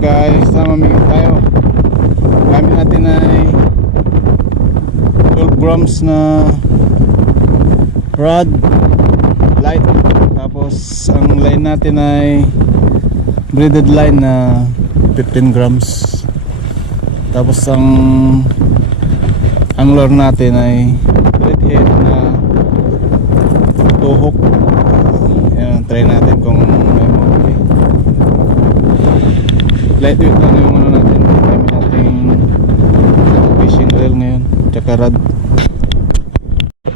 guys, namamigil tayo. Gamit natin ay 12 grams na rod light. Tapos ang line natin ay braided line na 15 grams. Tapos ang lure natin ay red head na 2 hook. Ayan, try natin kung may mahuli. Lightweight lang yung ano natin. Gamit natin fishing reel ngayon, tsaka rod.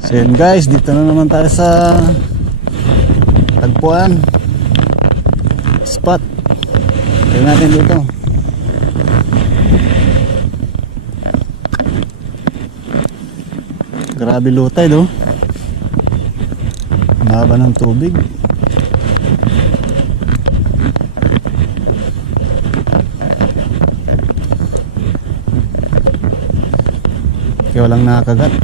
So yun guys, dito na naman tayo sa tagpuan spot. Try natin dito. Grabe lutay do. Mahaba ng tubig. Kaya walang nakakagat.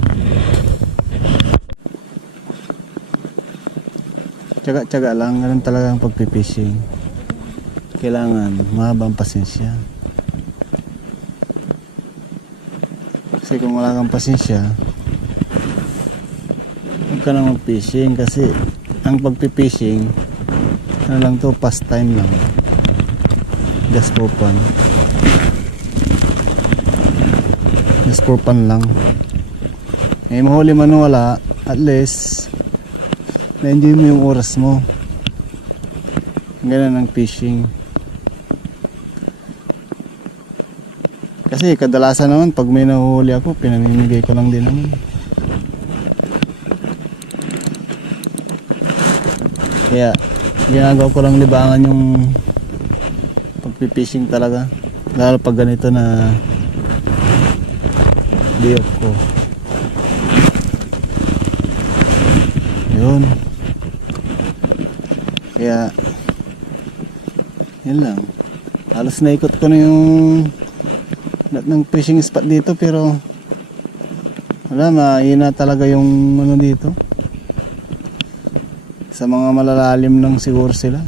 Tsaga-tsaga lang. Ganun talaga ang pagpipishing. Kailangan mahabang pasensya. Kasi kung wala kang pasensya, huwag ka na mag-fishing. Kasi ang pagpipishing, ano lang to, pastime lang. Just for fun. Just for fun lang. Eh mahuli man wala, at least na-enjoy mo yung oras mo. Ganun ang fishing. Kasi kadalasan naman pag may nahuhuli ako, pinamimigay ko lang din naman. Kaya ginagawa ko lang libangan yung pagpipishing talaga. Lalo pag ganito na day off ko. Yun. Kaya yun lang. Halos naikot ko na yung lahat ng fishing spot dito, pero wala, mahina talaga yung ano dito. Sa mga malalalim lang siguro sila.